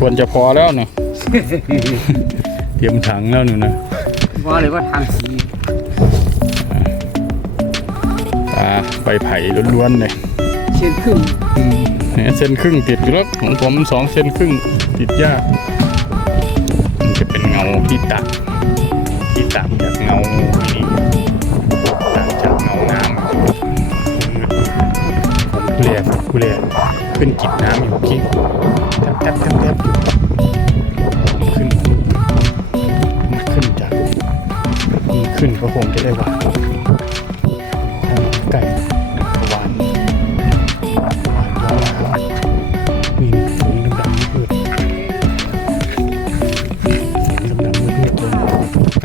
ควรจะพอแล้วเนี่ย เตรียมถังแล้วหนูนะว่าเลยว่าทางสีปลาใบไผ่ล้วนๆเลยเชียนขึ้นอืมเนี่ยเส้นครึ่งติดอยู่แล้วของผมสองเส้นครึ่งติดยาก มันจะเป็นเงาที่ตัดที่ตัดจากเงานี่ต่างจากเงาน้ำผมเรียกกูเรียก ขึ้นจิบน้ำอยู่ที่แทบแทบแทบแทบอยู่ขึ้นมันขึ้นจากมันขึ้นก็คงจะได้หวานไก่หวานหวานย้อนหลังมีฝูงดำๆมืดๆดำๆมืดๆเลย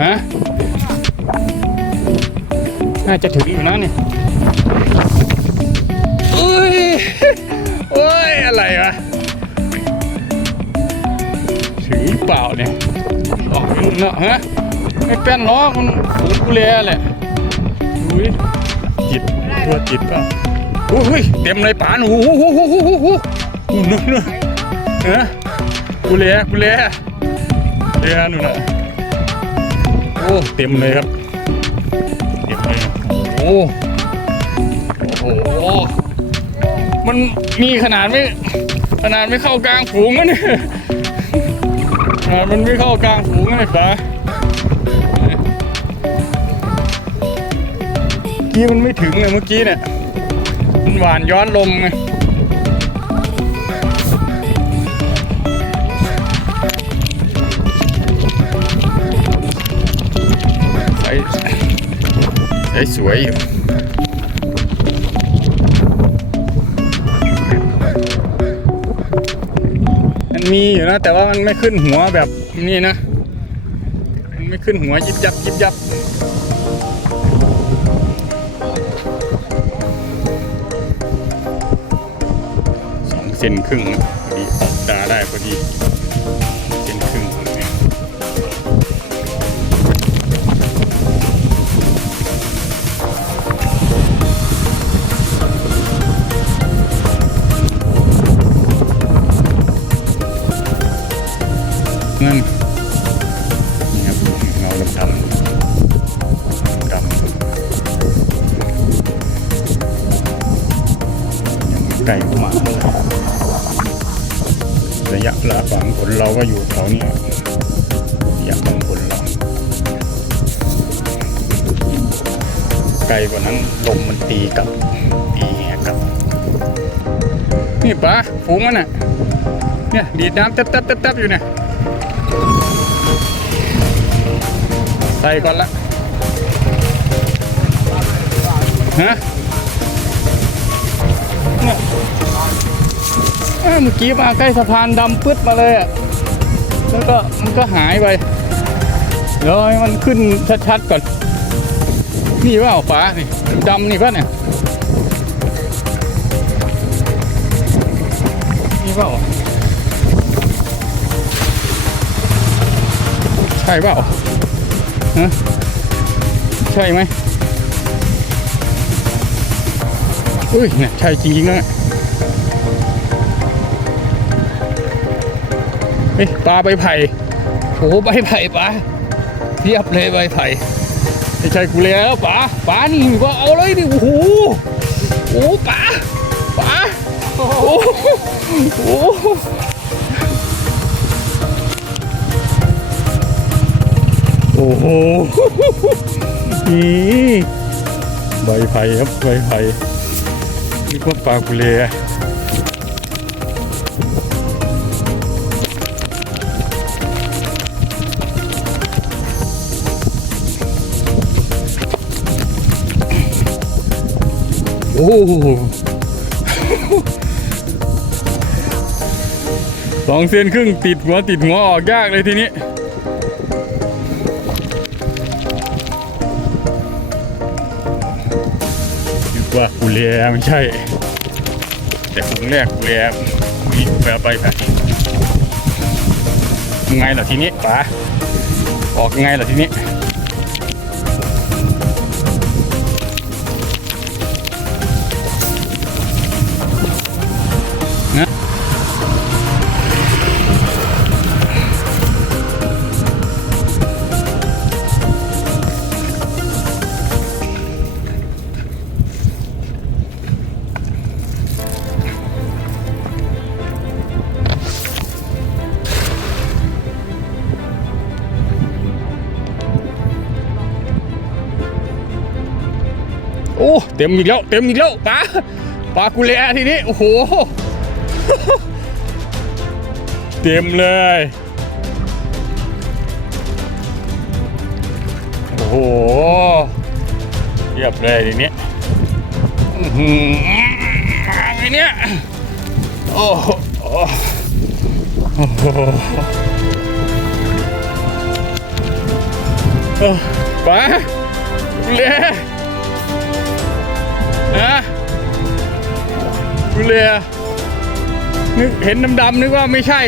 ฮะน่าจะถึงอยู่นะนี่เอะไรวะ ถึงเปล่าเนี่ย ออกเนาะฮะไม่เป็นหรอมันฝูงกุเลแหละอุ้ยจิตตัวจิตเปล่าอุ้ยเต็มเลยป่านโอ้โหโอ้โหโอ้โหโอ้โหโอ้โหนู่นนู่นเออกูเลียกูเลียเลียนู่นน่ะโอ้เต็มเลยครับเต็มเลยโอ้ มันมีขนาดไม่ขนาดไม่เข้ากลางฝูงนะเนี่ยขนาดมันไม่เข้ากลางฝูงเนี่ยป๋าเมื่อกี้มันไม่ถึงเลยเมื่อกี้เนี่ย มันหวานย้อนลมไงใสใสสวยอยู่ มีอยู่นะ แต่ว่ามันไม่ขึ้นหัวแบบนี่นะ มันไม่ขึ้นหัวยิบยับยิบยับสองเซนครึ่งนะพอดีออกตาได้พอดี ไกลเข้ามาเลยระยะละฝังผลเราก็อยู่แถวเนี้ยระยะฝังผลเราไกลกว่านั้นลมมันตีกับตีแหกับ นี่ปลาฝูงมันน่ะเนี่ยดีดน้ำแต๊บแต๊บต๊บแต๊บอยู่เนี่ยใส่ก่อนละฮะ เนี่ยเมื่อกี้มาใกล้สะพานดำปึ๊ดมาเลยอะแล้วก็มันก็หายไป เดี๋ยวให้มันขึ้นชัดๆก่อน นี่ว่าฟ้านี่ดำนี่ป่ะเนี่ยนี่เปล่าใช่เปล่าฮะใช่ไหม อุ้ยเนี่ยใช่จริงๆนะเฮ้ยปลาใบไผ่โอ้โหใบไผ่ปลาเทียบเลยใบไผ่ไม่ใช่กูแล้วปลาปลานี่ก็เอาเลยดิโอ้โหโอ้โหปลาปลาโอ้โหโอ้โหโอ้โหนี่ใบไผ่ครับใบไผ่ นี่ว่าปลากุเลโอ้สองเส้นครึ่งติดหัวติดหัวออกยากเลยทีนี้ ว่ากูเลียไม่ใช่ แต่ครั้งแรกกูเลียมีแปลไปไปยังไงล่ะทีนี้ป๋าออกยังไงล่ะทีนี้ เต็มอีกแล้วเต็มอีกแล้วปลาปลากุเลทีนี้โอ้โหเต็มเลยโอ้โหเรียบเลยทีนี้อื้อหือมาไงเนี่ยโอ้โหโอ้โหปลากุเละ กุเลนึกเห็นดำๆนึกว่าไม่ใช่